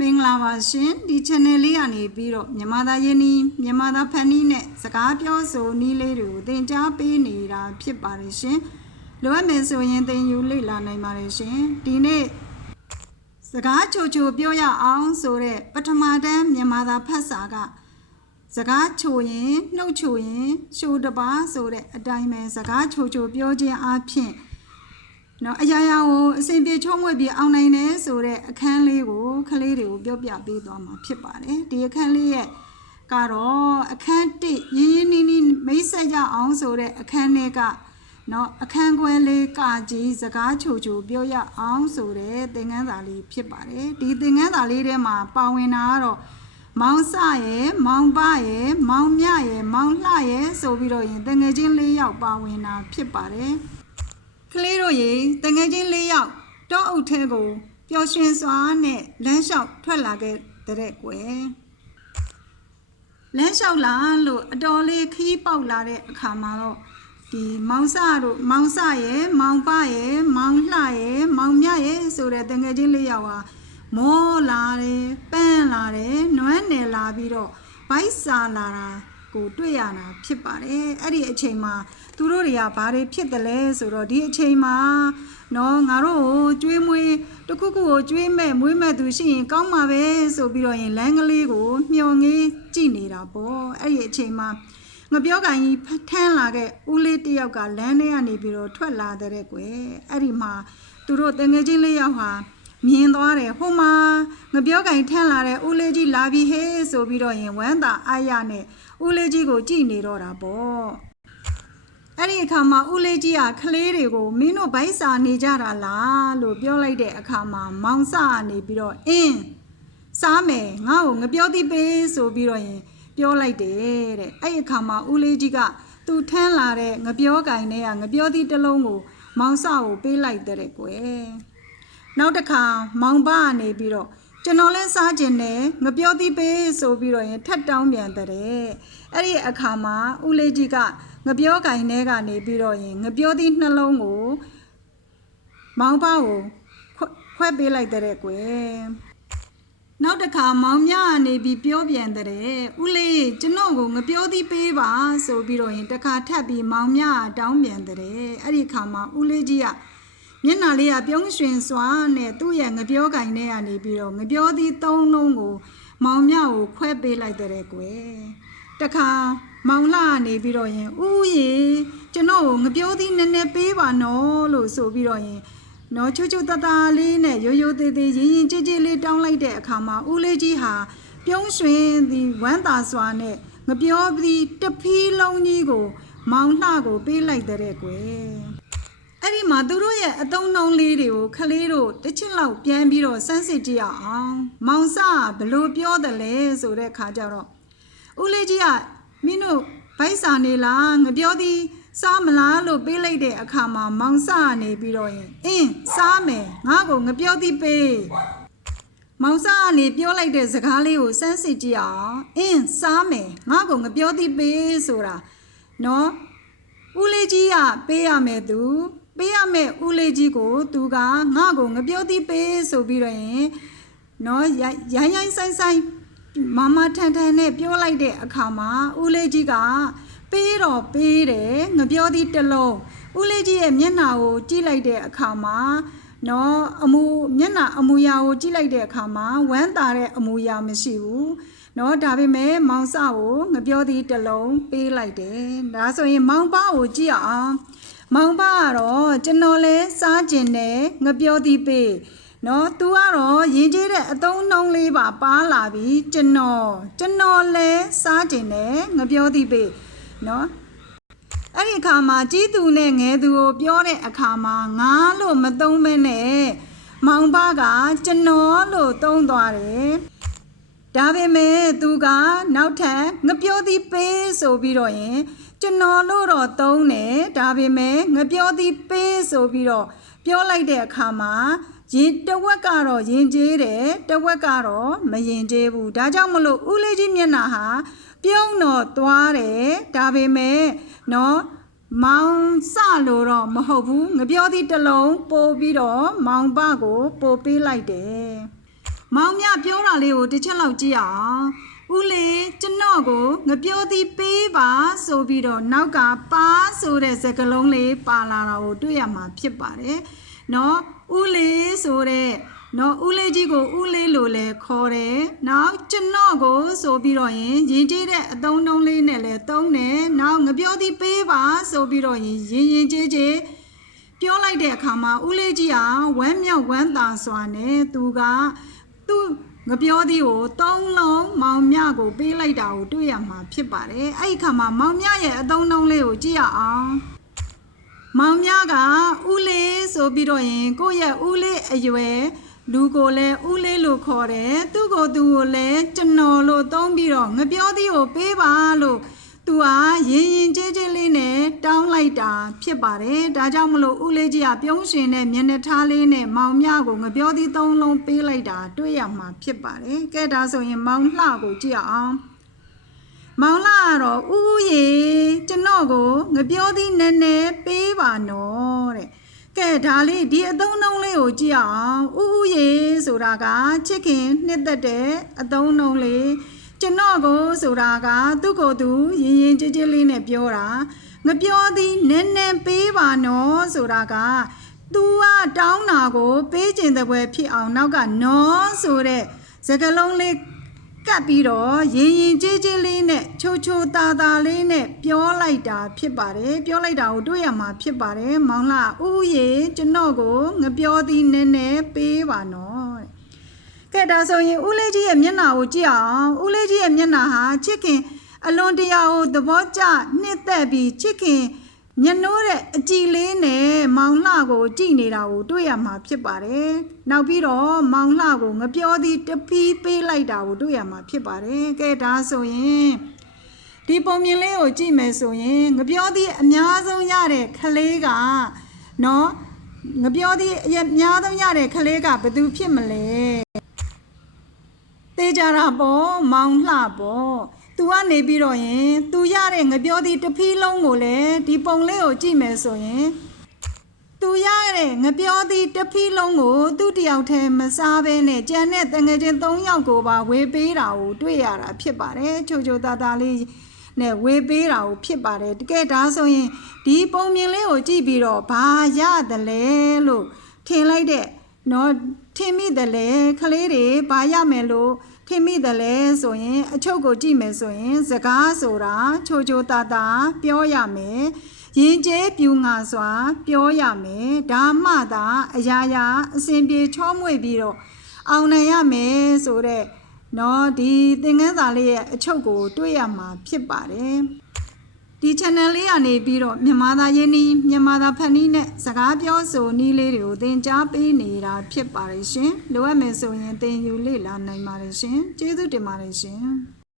မင်္ဂလာပါရှင်ဒီ channel လေးကနေပြီးတော့မြန်မာသားယင်းနီးမြန်မာသားဖန်နီးနဲ့စကားပြောဆိုနည်းလေးတွေကိုသင်ကြားပေးနေတာဖြစ်ပါတယ်ရှင်လိုအပ်မယ်ဆိုရင်သင်ယူလေ့လာနိုင်ပါတယ်ရှင်ဒီနေ့စကားချိုချိုပြောရအောင်ဆိုတဲ့ပထမတန်းမြန်မာသားဖတ်စာကစကားချိုရင်နှုတ်ချိုရင်ရှိုးတပါဆိုတဲ့အတိုင်းပဲစကားချိုချိုပြောခြင်းအပြင် နော်အရာရာကိုအစဉ်ပြေချုံးဝဲပြီးအောင်နိုင်တယ်ဆိုတဲ့အခန်းလေးကိုခလေးတွေကိုပြောပြပေးသွားမှာဖြစ်ပါတယ်ဒီအခန်းလေးရဲ့ကတော့အခန်း1ရင်းရင်းနှီးနှီးမိတ်ဆက်ကြအောင်ဆိုတဲ့အခန်းလေးကနော်အခန်းခွဲလေးကကြီးစကားချိုချိုပြောရအောင်ဆိုတဲ့သင်ခန်းစာလေးဖြစ်ပါတယ်ဒီသင်ခန်းစာလေးထဲမှာပါဝင်တာကတော့မောင်စရဲ့မောင်ပရဲ့မောင်မြရဲ့မောင်လှရဲ့ဆိုပြီးတော့ရင်တငယ်ချင်း၄ယောက်ပါဝင်တာဖြစ်ပါတယ် ကလေးတို့ရေတငယ်ချင်းလေးယောက်တောအုပ်ထဲကိုပျော်ရွှင်စွာနဲ့လမ်းလျှောက်ထွက်လာခဲ့တဲ့ကွယ်လမ်းလျှောက်လာလို့အတော်လေးခီးပေါက်လာတဲ့အခါမှာတော့ဒီမောင်စတို့မောင်စရဲ့မောင်ပရဲ့မောင်လှရဲ့မောင်မြရဲ့ဆိုတဲ့တငယ်ချင်းလေးယောက်ဟာမောလာတယ်ပန်းလာတယ်နွမ်းနယ်လာပြီးတော့ဗိုက်စာလာတာ ကိုတွေ့ရတာဖြစ်ပါတယ်အဲ့ဒီအချိန်မှာသူတို့တွေကဘာတွေဖြစ်တယ်လဲဆိုတော့ဒီအချိန်မှာနော်ငါတို့ကိုကျွေးမွေးတစ်ခုခုကိုကျွေးမဲ့မွေးမဲ့သူရှိရင်ကောင်းမှာပဲဆိုပြီးတော့ရင်လမ်းကလေးကိုမျောငေးကြည့်နေတာပေါ့အဲ့ဒီအချိန်မှာငပြောကန်ကြီးထမ်းလာခဲ့ဦးလေးတစ်ယောက်ကလမ်းထဲကနေပြီးတော့ထွက်လာတဲ့ကွယ်အဲ့ဒီမှာသူတို့တငယ်ချင်းလေးယောက်ဟာ မြင်သွားတယ်ဟိုမှာငပြောကန်ထမ်းလာတဲ့ဦးလေးကြီးလာပြီဟေးဆိုပြီးတော့ရင်ဝမ်းသာအားရနဲ့ဦးလေးကြီးကိုကြည့်နေတော့တာပေါ့အဲ့ဒီအခါမှာဦးလေးကြီးကကလေးတွေကိုမင်းတို့ဗိုက်စာနေကြတာလားလို့ပြောလိုက်တဲ့အခါမှာမောင်စကနေပြီးတော့အင်းစားမယ်ငါ့ကိုငပြောသည်ပေးဆိုပြီးတော့ရင်ပြောလိုက်တယ်တဲ့အဲ့ဒီအခါမှာဦးလေးကြီးကသူထမ်းလာတဲ့ငပြောကင်နဲ့ကငပြောသည်တစ်လုံးကိုမောင်စကိုပေးလိုက်တဲ့ကွယ် နောက်တစ်ခါမောင်ဘကနေပြီးတော့ကျွန်တော်လဲစားကျင်တယ်ငပြောသည်ပေးဆိုပြီးတော့ရင်ထက်တောင်းပြန်တဲ့အဲ့ဒီအခါမှာဦးလေးကြီးကငပြောကင်ထဲကနေပြီးတော့ရင်ငပြောသည်နှလုံးကိုမောင်ဘကိုခွခွဲပေးလိုက်တဲ့ကွယ်နောက်တစ်ခါမောင်မြကနေပြီးပြောပြန်တဲ့ဦးလေးကျွန်တော်ကိုငပြောသည်ပေးပါဆိုပြီးတော့ရင်တစ်ခါထပ်ပြီးမောင်မြတောင်းပြန်တဲ့အဲ့ဒီခါမှာဦးလေးကြီးက မျက်နှာလေးကပြုံးရွှင်စွာနဲ့သူ့ရဲ့ငပြောကင်ထဲကနေပြီးတော့ငပြောသီးသုံးလုံးကို မောင်မြကိုခွဲပေးလိုက်တဲ့ကွယ်တခါမောင်လာကနေပြီးတော့ရင်ဥယေကျွန်တော်ကိုငပြောသီးနည်းနည်းပေးပါနော်လို့ဆိုပြီးတော့ရင်နော်ချူချူတတလေးနဲ့ရိုးရိုးသေးသေးရင်ရင်ကြည်ကြည်လေးတောင်းလိုက်တဲ့အခါမှာဦးလေးကြီးဟာပြုံးရွှင်သည်ဝမ်းသာစွာနဲ့ငပြောသီးတစ်ဖီးလုံးကြီးကို မောင်လှကိုပေးလိုက်တဲ့ကွယ် အဲ့ဒီမှာသူတို့ရဲ့အတုံးနှုံးလေးတွေကိုခလေးတို့တစ်ချက်လောက်ပြန်ပြီးတော့စမ်းစစ်ကြည့်ရအောင်။မောင်စဘလို့ပြောတယ်လဲဆိုတဲ့ခါကျတော့ဦးလေးကြီးကမင်းတို့ဗိုက်စာနေလားငပြောသည်စားမလားလို့ပေးလိုက်တဲ့အခါမှာမောင်စကနေပြီးတော့ရင်အင်းစားမယ်ငါ့ကိုငပြောသည်ပေးမောင်စကနေပြောလိုက်တဲ့စကားလေးကိုစမ်းစစ်ကြည့်အောင်အင်းစားမယ်ငါ့ကိုငပြောသည်ပေးဆိုတာနော်ဦးလေးကြီးကပေးရမယ်သူ ပေးရမယ်ဦးလေးကြီးကို သူကငါ့ကိုငပြောသည်ပေးဆိုပြီးတော့ရင်နော်ရိုင်းရိုင်းရိုင်းဆိုင်ဆိုင်မမထန်ထန်နဲ့ပြောလိုက်တဲ့အခါမှာဦးလေးကြီးကပေးတော့ပေးတယ်ငပြောသည်တစ်လုံးဦးလေးကြီးရဲ့မျက်နှာကိုကြည့်လိုက်တဲ့အခါမှာနော်အမူမျက်နှာအမူအရာကိုကြည့်လိုက်တဲ့အခါမှာဝမ်းသာတဲ့အမူအရာမရှိဘူးနော်ဒါပေမဲ့မောင်စကိုငပြောသည်တစ်လုံးပေးလိုက်တယ်ဒါဆိုရင်မောင်ပါကိုကြည့်ရအောင် မောင်ပါကတော့ကျွန်တော်လဲစားကျင်တယ်ငပြောသည်ပေးနော် तू ကတော့ရင်ကျေးတဲ့အတုံးနှုံးလေးပါပါလာပြီကျွန်တော်ကျွန်တော်လဲစားကျင်တယ်ငပြောသည်ပေးနော်အဲ့ဒီအခါမှာကြီးသူနဲ့ငယ်သူကိုပြောတဲ့အခါမှာငါလို့မသုံးမဲနဲ့မောင်ဘကကျွန်တော်လို့သုံးသွားတယ်ဒါပေမဲ့သူကနောက်ထပ်ငပြောသည်ပေးဆိုပြီးတော့ရင် ကျွန်တော်လို့တော့သုံးတယ်ဒါပေမဲ့ငပြောသည်ပေးဆိုပြီးတော့ပြောလိုက်တဲ့အခါမှာရင်တဝက်ကတော့ရင်ကျေးတယ်တဝက်ကတော့မရင်ကျေးဘူးဒါကြောင့်မလို့ဦးလေးကြီးမျက်နှာဟာပြုံးတော့သွားတယ်ဒါပေမဲ့နော်မောင်စလို့တော့မဟုတ်ဘူးငပြောသည့်တစ်လုံးပို့ပြီးတော့မောင်ပကို ပို့ပေးလိုက်တယ်မောင်မြပြောတာလေးကိုတစ်ချက်လောက်ကြည့်အောင် ဦးလေးကျွန်တော်ကိုငပြောသည်ပေးပါဆိုပြီးတော့နောက်ကပါဆိုတဲ့စကားလုံးလေးပါလာတာကိုတွေ့ရမှာဖြစ်ပါတယ်နော်ဦးလေးဆိုတဲ့နော်ဦးလေးကြီးကိုဦးလေးလို့လည်းခေါ်တယ်နောက်ကျွန်တော်ကိုဆိုပြီးတော့ရင်ရင်ကျေးတဲ့အတုံးတုံးလေးနဲ့လည်းသုံးတယ်နောက်ငပြောသည်ပေးပါဆိုပြီးတော့ရင်ရင်ရင်ကျေးကျေးပြောလိုက်တဲ့အခါမှာဦးလေးကြီးဟာဝမ်းမြောက်ဝမ်းသာစွာနဲ့သူကသူ့ ငပြောသည်ကိုသုံးလုံးမောင်မြကိုပေးလိုက်တာကိုတွေ့ရမှာဖြစ်ပါတယ်အဲ့ဒီအခါမှာမောင်မြရဲ့အသုံးနှုန်းလေးကိုကြည့်ရအောင်မောင်မြကဦးလေးဆိုပြီးတော့ရင်ကိုယ့်ရဲ့ဦးလေးအရွယ်လူကိုလည်းဦးလေးလို့ခေါ်တယ်သူ့ကိုသူကိုလည်းကျွန်တော်လို့သုံးပြီးတော့ငပြောသည်ကိုပေးပါလို့ သူဟာရင်ရင်ကျေးကျေးလေးနဲ့တောင်းလိုက်တာဖြစ်ပါတယ်။ဒါကြောင့်မလို့ဦးလေးကြီးကပြုံးရှင်တဲ့မျက်နှာထားလေးနဲ့မောင်မြကိုငပြောသည်သုံးလုံးပေးလိုက်တာတွေ့ရမှာဖြစ်ပါတယ်။ကဲဒါဆိုရင်မောင်လှကိုကြည့်အောင်။မောင်လှကတော့ဦးဦးရေကျွန်တော်ကိုငပြောသည်နည်းနည်းပေးပါနော်တဲ့။ကဲဒါလေးဒီအသုံးနှုန်းလေးကိုကြည့်အောင်။ဦးဦးရေဆိုတာကချစ်ခင်နှစ်သက်တဲ့အသုံးနှုန်းလေး ကျွန်တော်ကိုဆိုတာကသူ့ကိုယ်သူရင်ရင်ကြည်ကြည်လေးနဲ့ပြောတာငပြောသည်နည်းနည်းပေးပါနော်ဆိုတာက तू ကတောင်းတာကို ပေးခြင်းတဲ့ဘွယ်ဖြစ်အောင်နောက်ကနော်ဆိုတဲ့စကားလုံးလေးကပ်ပြီးတော့ရင်ရင်ကြည်ကြည်လေးနဲ့ချိုချိုတာတာလေးနဲ့ပြောလိုက်တာဖြစ်ပါတယ်ပြောလိုက်တာကိုတွေ့ရမှာဖြစ်ပါတယ်မောင်လာဥယေကျွန်တော်ကိုငပြောသည်နည်းနည်းပေးပါနော်တဲ့ ကဲဒါဆိုရင်ဦးလေးကြီးရဲ့မျက်နှာကိုကြည့်အောင်ဦးလေးကြီးရဲ့မျက်နှာဟာချစ်ခင်အလွန်တရာကိုသဘောကျနှစ်သက်ပြီးချစ်ခင်ညနိုးတဲ့အကြည်လေးနဲ့မောင်လှကိုကြည်နေတာကိုတွေ့ရမှာဖြစ်ပါတယ်။နောက်ပြီးတော့မောင်လှကိုငပြောသည်တပီးပေးလိုက်တာကိုတွေ့ရမှာဖြစ်ပါတယ်။ကဲဒါဆိုရင်ဒီပုံမြင်လေးကိုကြည့်မယ်ဆိုရင်ငပြောသည်အများဆုံးရတဲ့ကလေးကနော်ငပြောသည်အများဆုံးရတဲ့ကလေးကဘယ်သူဖြစ်မလဲ သေးကြတာပေါ့မောင်လှပေါ့သူကနေပြီးတော့ရင်သူရတဲ့ငပြောသည်တစ်ဖီးလုံးကိုလည်းဒီပုံလေးကိုကြည့်မယ်ဆိုရင်သူရတဲ့ငပြောသည်တစ်ဖီးလုံးကိုသူ့တယောက်တည်းမစားဘဲနဲ့ကြံတဲ့တငယ်ချင်း၃ယောက်ကိုပါဝေပေးတာကိုတွေ့ရတာဖြစ်ပါတယ်ချိုချိုသားသားလေးနဲ့ဝေပေးတာကိုဖြစ်ပါတယ်တကယ်ဒါဆိုရင်ဒီပုံမြင်လေးကိုကြည့်ပြီးတော့ဘာရတယ်လဲလို့ထင်လိုက်တဲ့နော် ထင်မိတယ်လေခလေးတွေဘာရမယ်လို့ထင်မိတယ်လေဆိုရင် အချုပ်ကိုကြည့်မယ်ဆိုရင် စကားဆိုတာချိုချိုတာတာပြောရမယ်ရင်ကျေးပြူငါစွာ ပြောရမယ်ဒါမှသာအရာရာအစဉ်ပြေချောမွေ့ပြီးတော့အောင်နိုင်ရမယ်ဆိုတော့နော်ဒီသင်ခန်းစာလေးရဲ့အချုပ်ကို တွေ့ရမှာဖြစ်ပါတယ် ဒီ channel လေးကနေပြီးတော့မြန်မာသားရင်းနှီးမြန်မာသားဖန်နီးနဲ့စကားပြောဆိုနည်းလေးတွေကိုသင်ကြားပေးနေတာဖြစ်ပါတယ်ရှင်လိုအပ်မယ်ဆိုရင်သင်ယူလေ့လာနိုင်ပါတယ်ရှင်ကျေးဇူးတင်ပါတယ်ရှင်